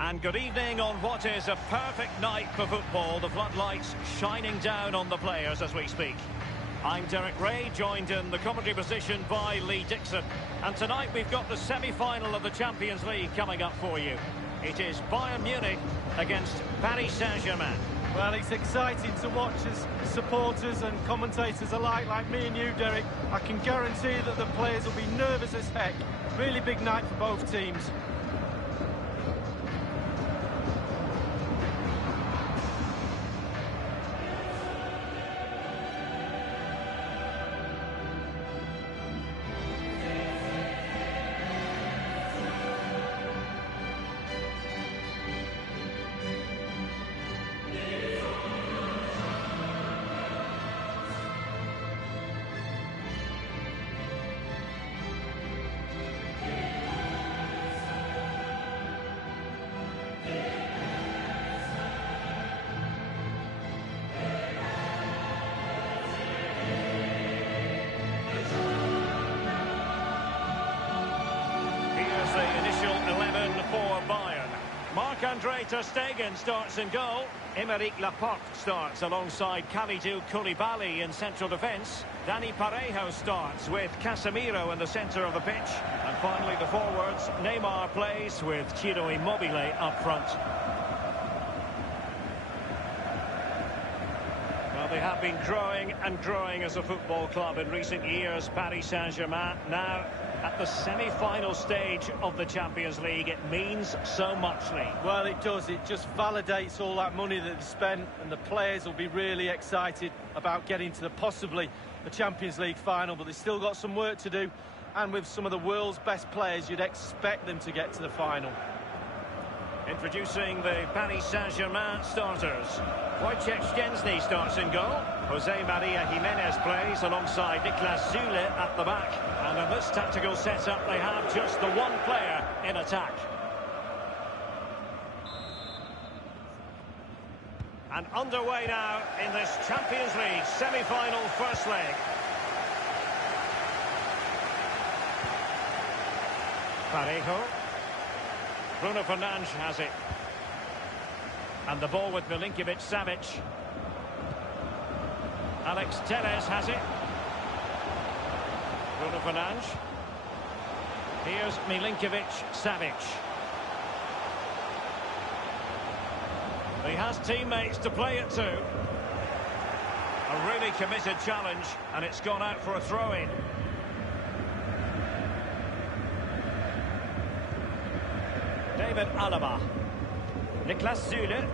And good evening on what is a perfect night for football. The floodlights shining down on the players as we speak. I'm Derek Ray, joined in the commentary position by Lee Dixon. And tonight we've got the semi-final of the Champions League coming up for you. It is Bayern Munich against Paris Saint-Germain. Well, it's exciting to watch as supporters and commentators alike, like me and you, Derek. I can guarantee that the players will be nervous as heck. Really big night for both teams. Marc-Andre ter Stegen starts in goal. Aymeric Laporte starts alongside Kalidou Koulibaly in central defence. Dani Parejo starts with Casemiro in the centre of the pitch. And finally the forwards, Neymar plays with Ciro Immobile up front. Well, they have been growing and growing as a football club in recent years, Paris Saint-Germain. Now, at the semi-final stage of the Champions League, it means so much, Lee. Well, it does. It just validates all that money that they spent, and the players will be really excited about getting to possibly the Champions League final, but they've still got some work to do, and with some of the world's best players, you'd expect them to get to the final. Introducing the Paris Saint-Germain starters. Wojciech Szczęsny starts in goal. Jose Maria Jimenez plays alongside Niklas Süle at the back. And in this tactical setup, they have just the one player in attack. And underway now in this Champions League semi-final first leg. Parejo. Bruno Fernandes has it. And the ball with Milinkovic-Savic. Alex Telles has it. Bruno Fernandes. Here's Milinkovic-Savic. He has teammates to play it to. A really committed challenge, and it's gone out for a throw-in. David Alaba. Niklas Süle.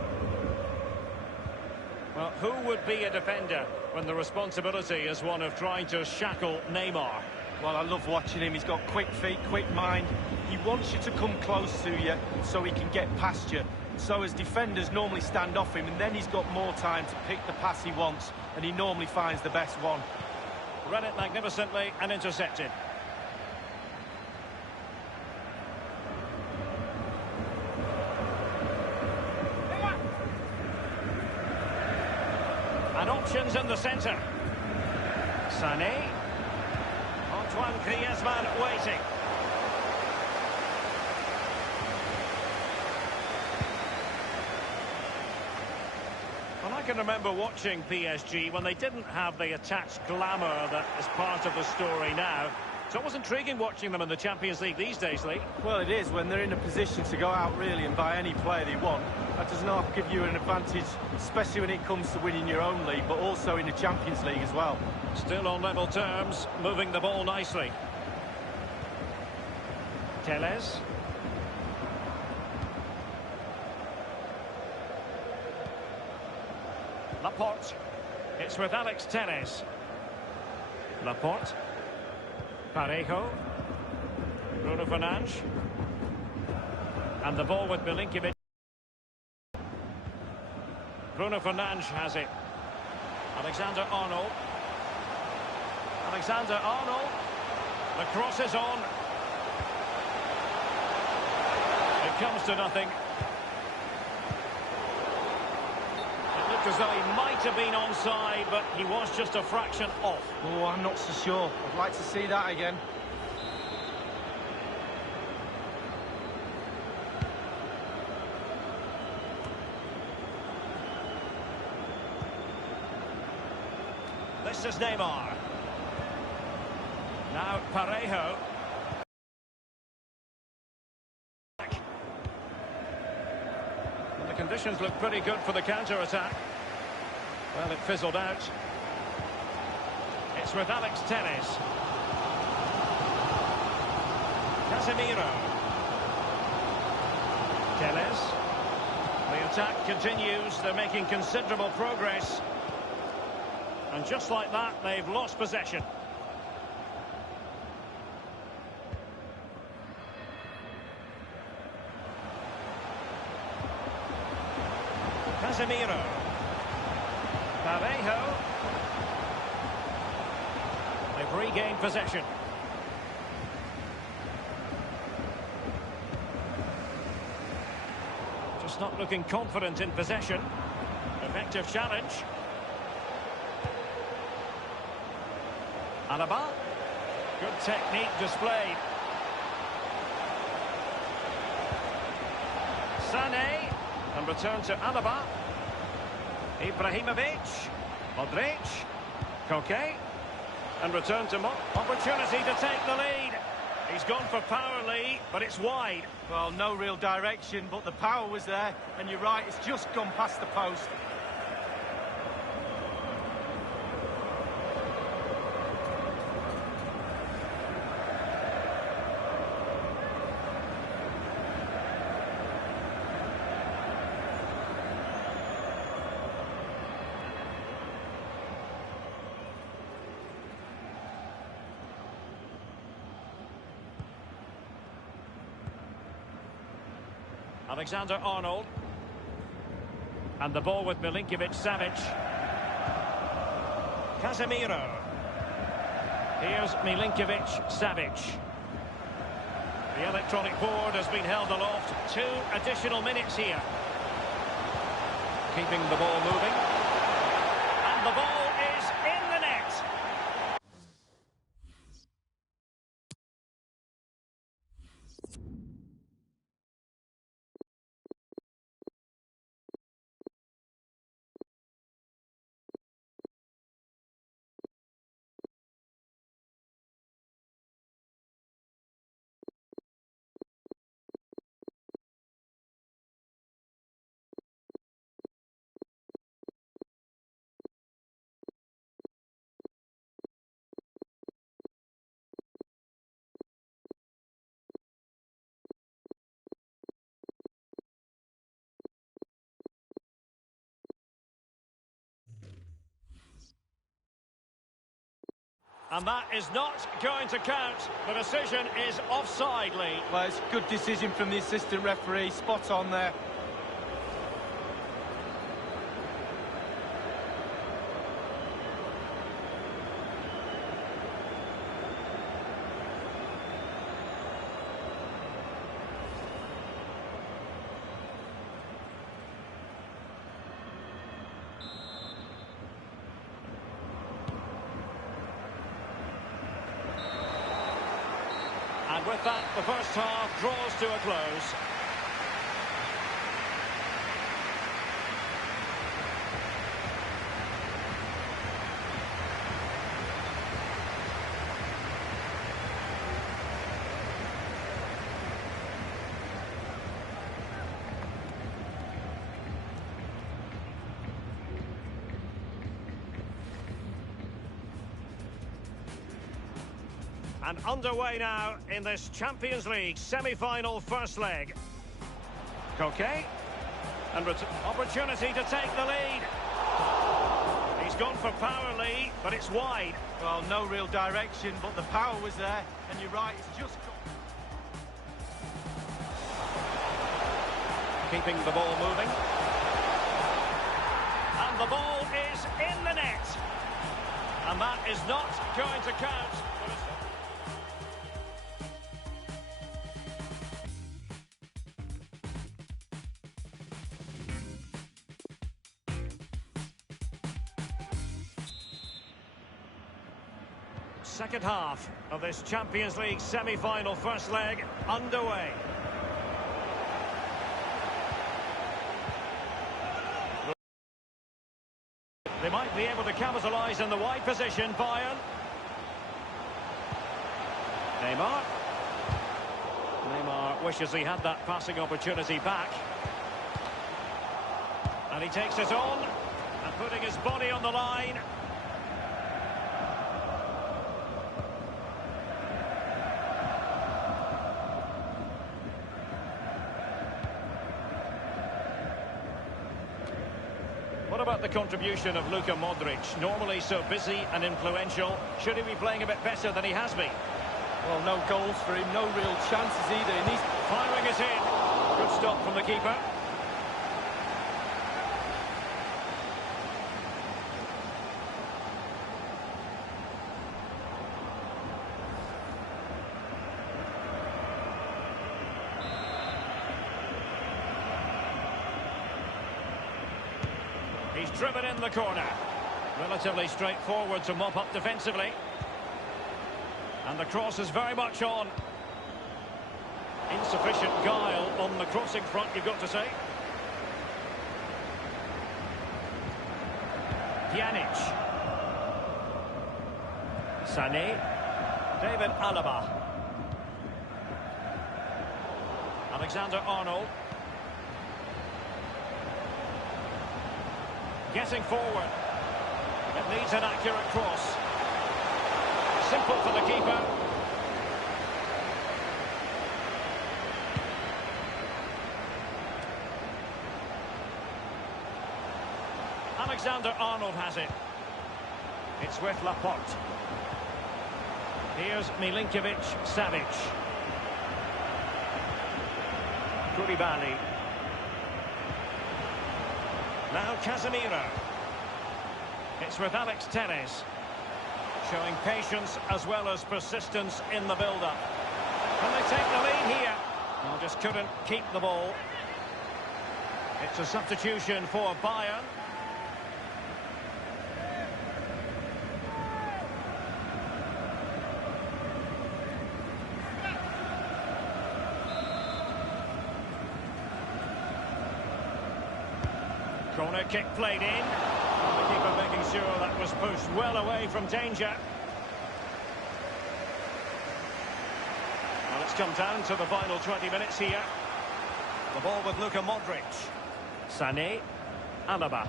Well, who would be a defender when the responsibility is one of trying to shackle Neymar? Well, I love watching him. He's got quick feet, quick mind. He wants you to come close to you so he can get past you. So as defenders normally stand off him, and then he's got more time to pick the pass he wants, and he normally finds the best one. Read it magnificently and intercepted. And options in the centre. Sané. Antoine Griezmann waiting. Well, I can remember watching PSG when they didn't have the attached glamour that is part of the story now. It's always intriguing watching them in the Champions League these days, Lee. Well, it is when they're in a position to go out really and buy any player they want. That does not give you an advantage, especially when it comes to winning your own league, but also in the Champions League as well. Still on level terms, moving the ball nicely. Telles. Laporte. It's with Alex Telles. Laporte. Parejo. Bruno Fernandes. And the ball with Milinkovic. Bruno Fernandes has it. Alexander-Arnold. Alexander-Arnold. The cross is on. It comes to nothing. It looked as though he might have been onside, but he was just a fraction off. Oh, I'm not so sure. I'd like to see that again. This is Neymar. Now Parejo. And the conditions look pretty good for the counter-attack. Well, it fizzled out. It's with Alex Telles. Casemiro. Telles. The attack continues. They're making considerable progress. And just like that, they've lost possession. Casemiro. Parejo. They've regained possession. Just not looking confident in possession. Effective challenge. Alaba. Good technique displayed. Sané. And return to Alaba. Ibrahimovic. Modric. Koke. And return to opportunity to take the lead. He's gone for power, Lee, but it's wide. Well, no real direction, but the power was there. And you're right, it's just gone past the post. Alexander-Arnold. And the ball with Milinkovic-Savic. Casemiro. Here's Milinkovic-Savic. The electronic board has been held aloft. 2 additional minutes here. Keeping the ball moving. And the ball is in the net. And that is not going to count. The decision is offside, Lee. Well, it's a good decision from the assistant referee. Spot on there. And with that, the first half draws to a close. And underway now in this Champions League semi-final first leg. Koke. And opportunity to take the lead. He's gone for power, Lee, but it's wide. Well, no real direction, but the power was there. And you're right, it's just keeping the ball moving. And the ball is in the net. And that is not going to count. Second half of this Champions League semi-final first leg underway. They might be able to capitalise. lies in the wide position, Bayern. Neymar. Neymar wishes he had that passing opportunity back. And he takes it on, and putting his body on the line. What about the contribution of Luka Modric? Normally so busy and influential. Should he be playing a bit better than he has been? Well, no goals for him, no real chances either. And he's firing it in. Good stop from the keeper. He's driven in the corner. Relatively straightforward to mop up defensively. And the cross is very much on. Insufficient guile on the crossing front, you've got to say. Pjanic. Sané. David Alaba. Alexander-Arnold. Getting forward. It needs an accurate cross. Simple for the keeper. Alexander-Arnold has it. It's with Laporte. Here's Milinkovic-Savic. Koulibaly. Now Casemiro. It's with Alex Telles. Showing patience as well as persistence in the build-up. Can they take the lead here? Well, just couldn't keep the ball. It's a substitution for Bayern. Corner kick played in. The keeper making sure that was pushed well away from danger. Well, it's come down to the final 20 minutes here. The ball with Luka Modric. Sané. Alaba.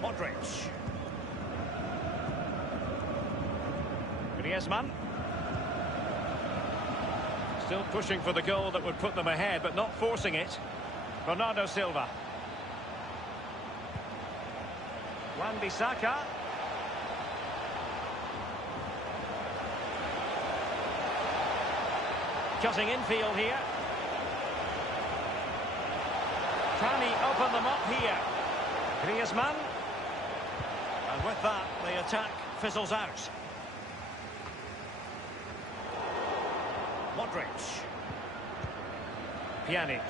Modric. Griezmann. Still pushing for the goal that would put them ahead, but not forcing it. Bernardo Silva. Wan-Bissaka. Cutting infield here. Can he open them up here? Griezmann. And with that, the attack fizzles out. Modric. Pjanic.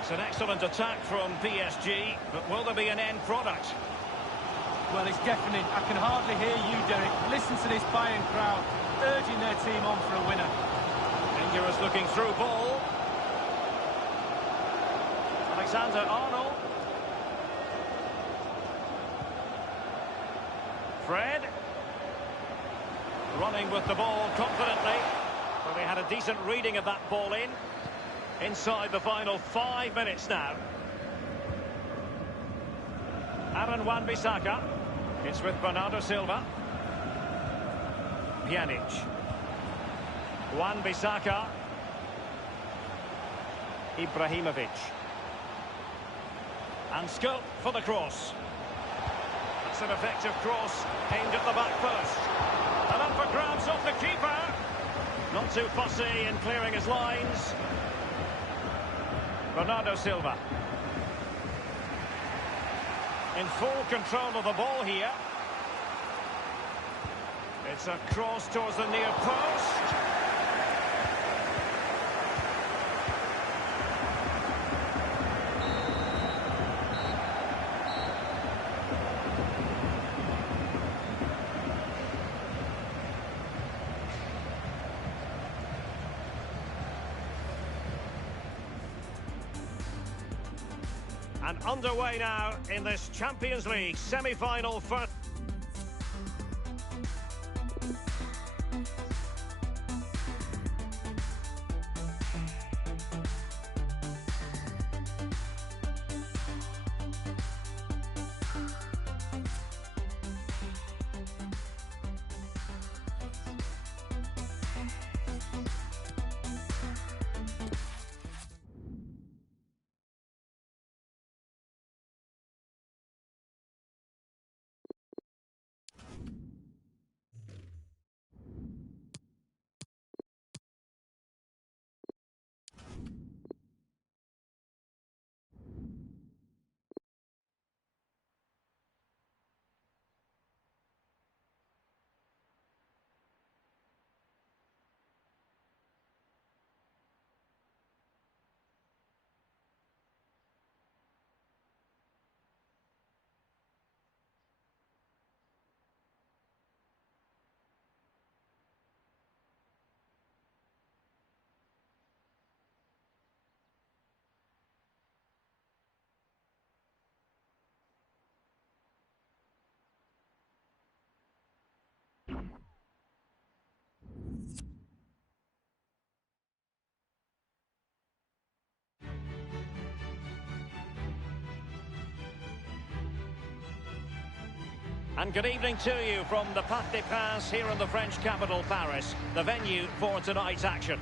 It's an excellent attack from PSG, but will there be an end product? Well, it's deafening. I can hardly hear you, Derek. Listen to this Bayern crowd urging their team on for a winner. Dangerous looking through ball. Alexander-Arnold. Fred. Running with the ball confidently. Well, they had a decent reading of that ball in. Inside the final 5 minutes now. Aaron Wan-Bissaka. It's with Bernardo Silva. Pjanic. Wan-Bissaka. Ibrahimovic. And scope for the cross. That's an effective cross aimed at the back post. And up for grabs off the keeper. Not too fussy in clearing his lines. Bernardo Silva. In full control of the ball here. It's a cross towards the near post. And underway now in this Champions League semi-final first. And good evening to you from the Parc des Princes here in the French capital, Paris, the venue for tonight's action.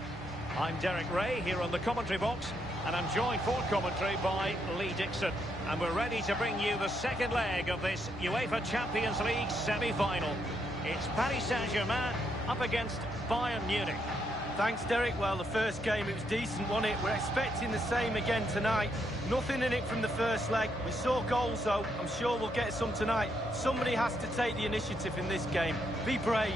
I'm Derek Ray here on the commentary box, and I'm joined for commentary by Lee Dixon. And we're ready to bring you the second leg of this UEFA Champions League semi-final. It's Paris Saint-Germain up against Bayern Munich. Thanks, Derek. Well, the first game, it was decent, wasn't it? We're expecting the same again tonight. Nothing in it from the first leg. We saw goals, though. I'm sure we'll get some tonight. Somebody has to take the initiative in this game. Be brave.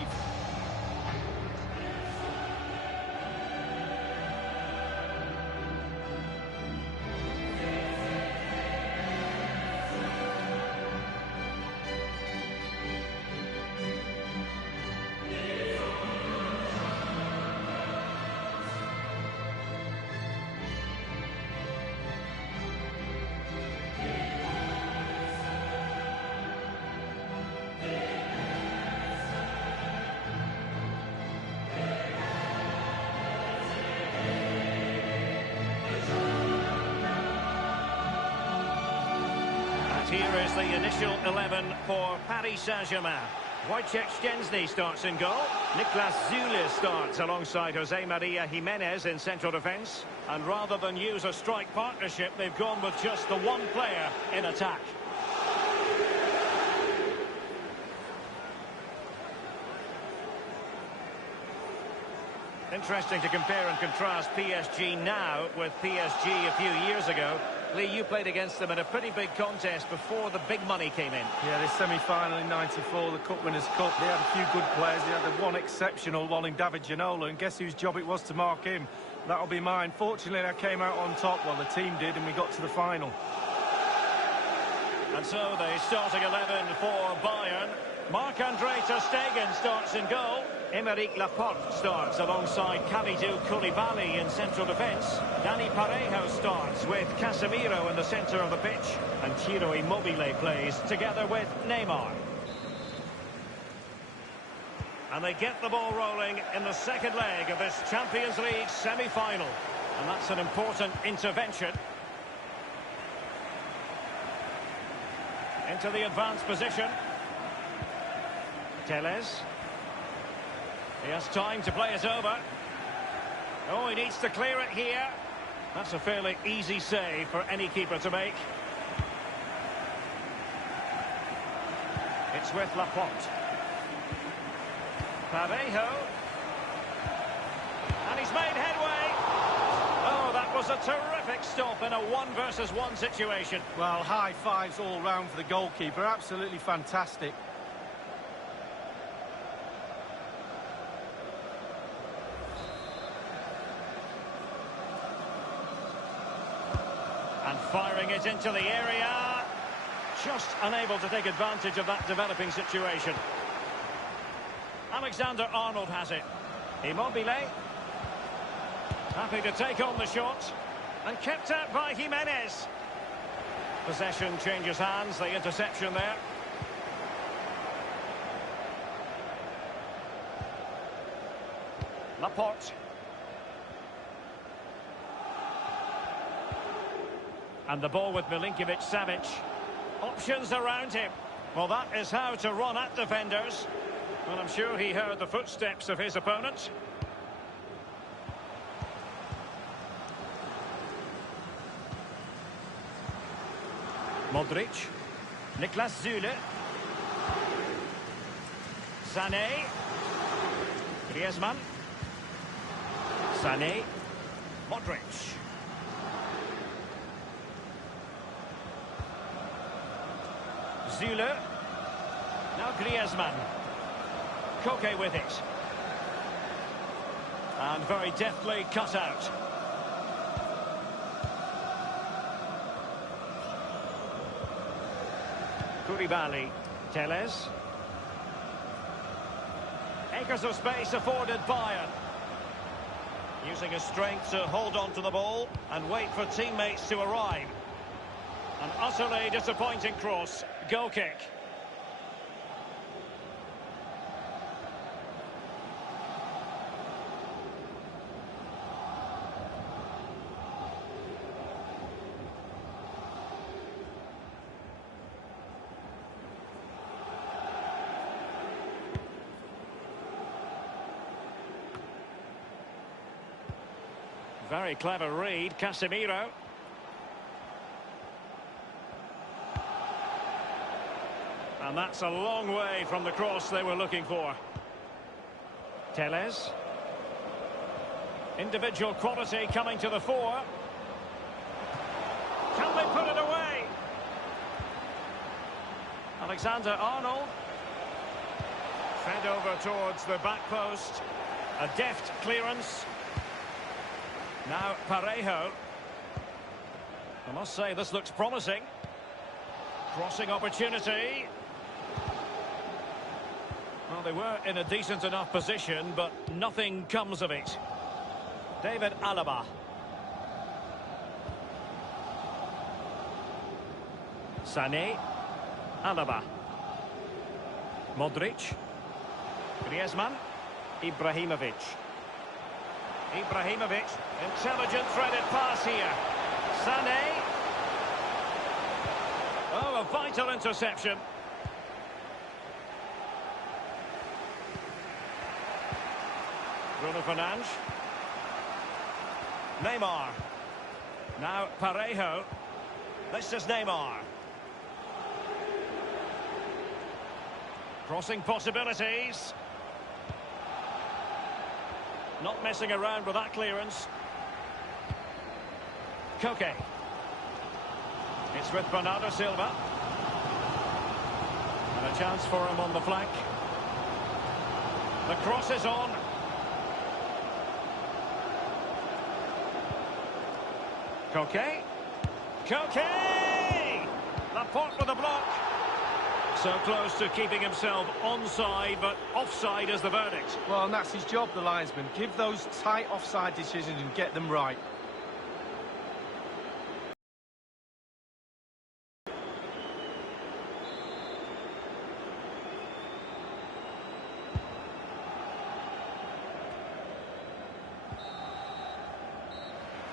Here is the initial 11 for Paris Saint-Germain. Wojciech Szczęsny starts in goal. Niklas Süle starts alongside Jose Maria Jimenez in central defence. And rather than use a strike partnership, they've gone with just the one player in attack. Interesting to compare and contrast PSG now with PSG a few years ago. Lee, you played against them in a pretty big contest before the big money came in. Yeah, this semi-final in '94, the Cup Winners' Cup, they had a few good players. They had the one exceptional one in David Ginola, and guess whose job it was to mark him? That'll be mine. Fortunately, I came out on top, well, the team did, and we got to the final. And so the starting 11 for Bayern. Marc-Andre ter Stegen starts in goal. Aymeric Laporte starts alongside Kalidou Koulibaly in central defence. Dani Parejo starts with Casemiro in the centre of the pitch. And Ciro Immobile plays together with Neymar. And they get the ball rolling in the second leg of this Champions League semi-final. And that's an important intervention. Into the advanced position. Telles. He has time to play it over. Oh, he needs to clear it here. That's a fairly easy save for any keeper to make. It's with Laporte. Parejo. And he's made headway. Oh, that was a terrific stop in a 1-versus-1 situation. Well, high fives all round for the goalkeeper. Absolutely fantastic. And firing it into the area. Just unable to take advantage of that developing situation. Alexander-Arnold has it. Immobile. Happy to take on the shot. And kept out by Jimenez. Possession changes hands, the interception there. Laporte. And the ball with Milinkovic-Savic. Options around him. Well, that is how to run at defenders. Well, I'm sure he heard the footsteps of his opponent. Modric. Niklas Süle. Sané. Griezmann. Sané. Modric. Süle. Now Griezmann. Koke with it. And very deftly cut out. Koulibaly. Telles. Acres of space afforded Bayern. Using his strength to hold on to the ball and wait for teammates to arrive. An utterly disappointing cross. Goal kick. Very clever read, Casemiro. And that's a long way from the cross they were looking for. Telles. Individual quality coming to the fore. Can they put it away? Alexander-Arnold. Fed over towards the back post. A deft clearance. Now Parejo. I must say this looks promising. Crossing opportunity. Well, they were in a decent enough position, but nothing comes of it. David Alaba. Sané. Alaba. Modric. Griezmann. Ibrahimovic. Ibrahimovic. Intelligent threaded pass here. Sané. Oh, a vital interception. Bruno Fernandes. Neymar. Now Parejo. This is Neymar. Crossing possibilities. Not messing around with that clearance. Koke. It's with Bernardo Silva. And a chance for him on the flank. The cross is on. Koke. Koke! Laporte with a block. So close to keeping himself onside, but offside is the verdict. Well, and that's his job, the linesman. Give those tight offside decisions and get them right.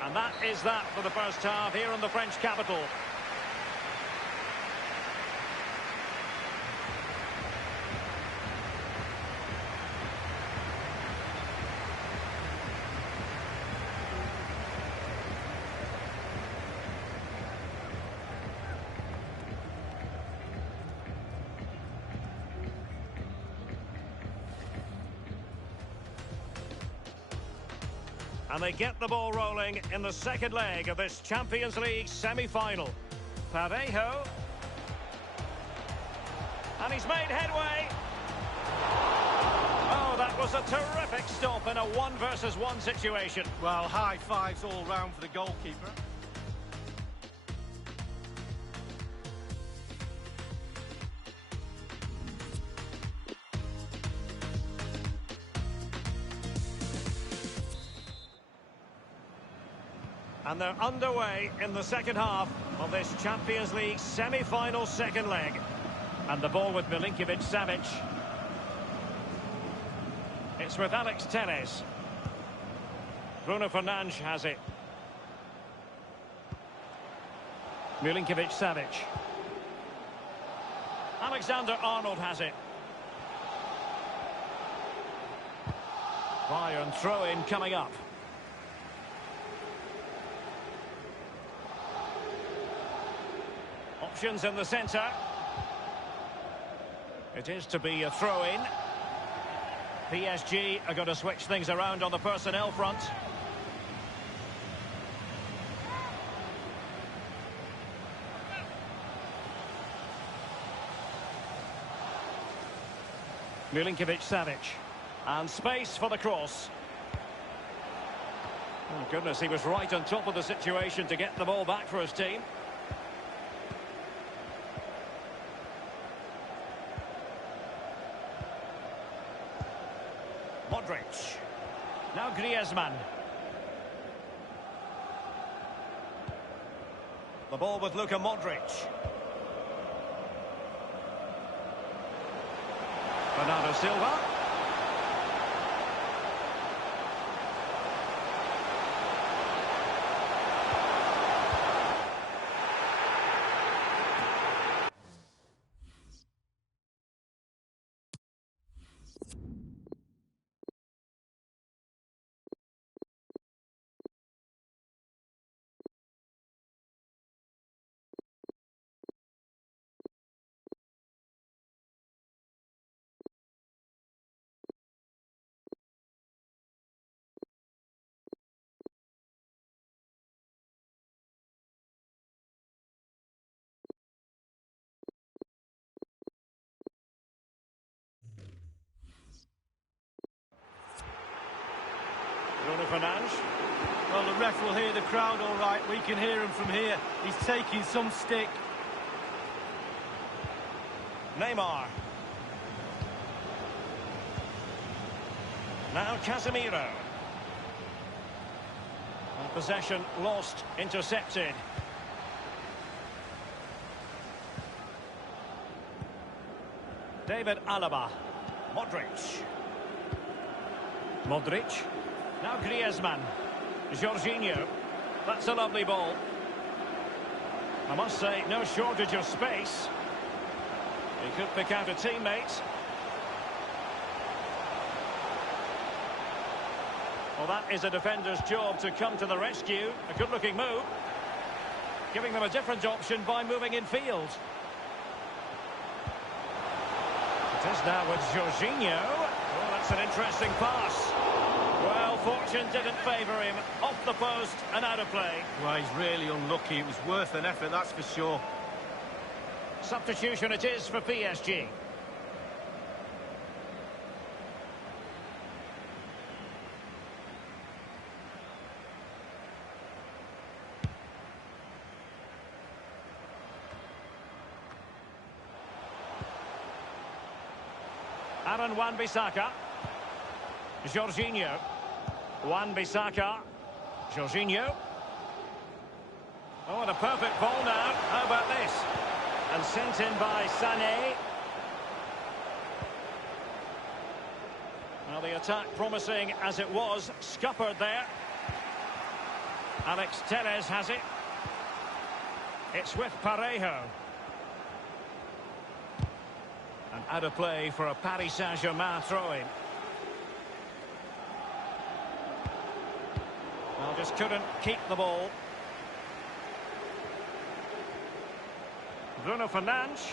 And that is that for the first half here in the French capital. And they get the ball rolling in the second leg of this Champions League semi-final. Parejo. And he's made headway. Oh, that was a terrific stop in a 1-versus-1 situation. Well, high fives all round for the goalkeeper. And they're underway in the second half of this Champions League semi-final second leg. And the ball with Milinkovic-Savic. It's with Alex Telles. Bruno Fernandes has it. Milinkovic-Savic. Alexander-Arnold has it. Bayern throw-in coming up. Options in the centre. It is to be a throw-in. PSG are going to switch things around on the personnel front. Milinkovic-Savic. And space for the cross. Oh goodness, he was right on top of the situation to get the ball back for his team. Modric. Now Griezmann. The ball with Luka Modric. Bernardo Silva. Bruno Fernandes. Well, the ref will hear the crowd all right. We can hear him from here. He's taking some stick. Neymar. Now Casemiro. And possession lost, intercepted. David Alaba. Modric. Modric. Now Griezmann. Jorginho. That's a lovely ball. I must say, no shortage of space. He could pick out a teammate. Well, that is a defender's job to come to the rescue. A good-looking move. Giving them a different option by moving in field. It is now with Jorginho. Oh, that's an interesting pass. Well, fortune didn't favour him. Off the post and out of play. Well, he's really unlucky. It was worth an effort, that's for sure. Substitution it is for PSG. Aaron Wan-Bissaka. Jorginho. Wan-Bissaka. Jorginho. Oh, and a perfect ball now. How about this? And sent in by Sané. Well, the attack promising as it was. Scuppered there. Alex Telles has it. It's with Parejo. And out of play for a Paris Saint-Germain throw-in. Well, just couldn't keep the ball. Bruno Fernandes.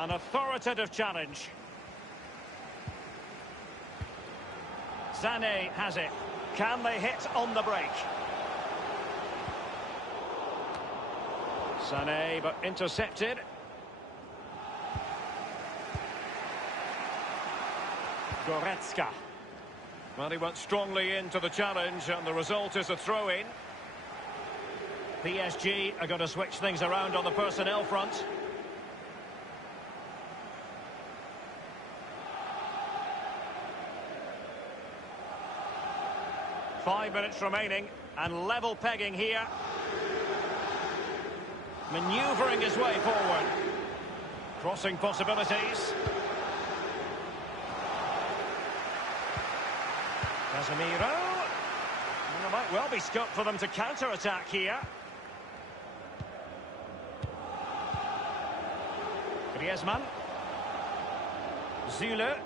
An authoritative challenge. Sané has it. Can they hit on the break? Sané, but intercepted. Goretzka. Well, he went strongly into the challenge, and the result is a throw-in. PSG are going to switch things around on the personnel front. Five minutes remaining. And level pegging here. Manoeuvring his way forward. Crossing possibilities. Casemiro. There might well be scope for them to counter-attack here. Griezmann. Zule.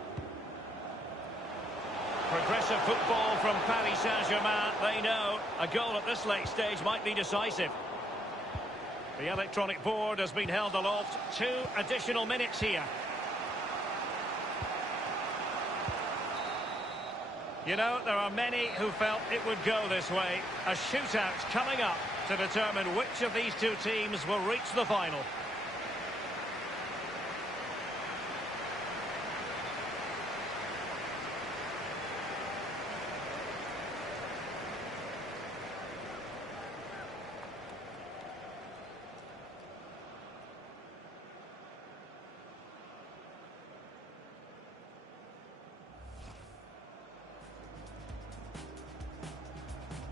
Progressive football from Paris Saint-Germain. They know a goal at this late stage might be decisive. The electronic board has been held aloft. 2 additional minutes here. You know, there are many who felt it would go this way. A shootout coming up to determine which of these two teams will reach the final.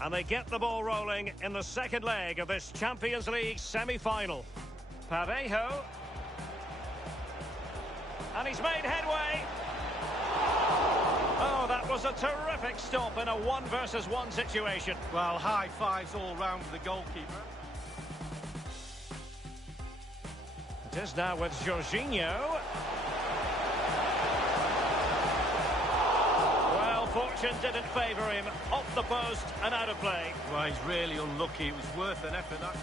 And they get the ball rolling in the second leg of this Champions League semi-final. Parejo. And he's made headway. Oh, that was a terrific stop in a 1-versus-1 situation. Well, high fives all round for the goalkeeper. It is now with Jorginho. Fortune didn't favour him. Off the post and out of play. Well, he's really unlucky. It was worth an effort, that.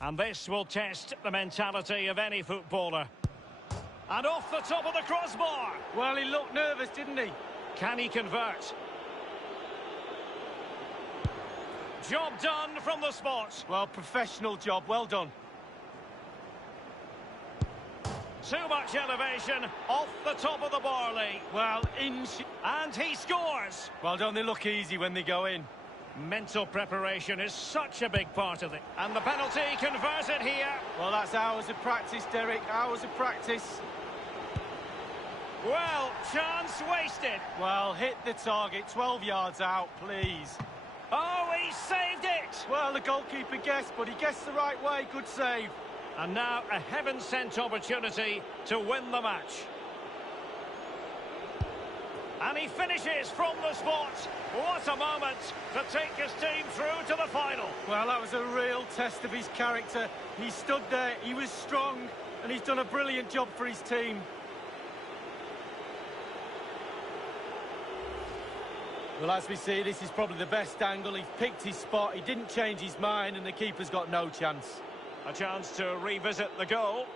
And this will test the mentality of any footballer. And off the top of the crossbar. Well, he looked nervous, didn't he? Can he convert? Job done from the spot. Well, professional job. Well done. Too much elevation. Off the top of the barley. Well, and he scores. Well, don't they look easy when they go in? Mental preparation is such a big part of it. And the penalty converted here. Well, that's hours of practice, Derek. Hours of practice. Well, chance wasted. Well, hit the target. 12 yards out, please. Oh, he saved it. Well, the goalkeeper guessed, but he guessed the right way. Good save. And now a heaven-sent opportunity to win the match. And he finishes from the spot. What a moment to take his team through to the final. Well, that was a real test of his character. He stood there, he was strong, and he's done a brilliant job for his team. Well, as we see, this is probably the best angle. He picked his spot, he didn't change his mind, and the keeper's got no chance. A chance to revisit the goal.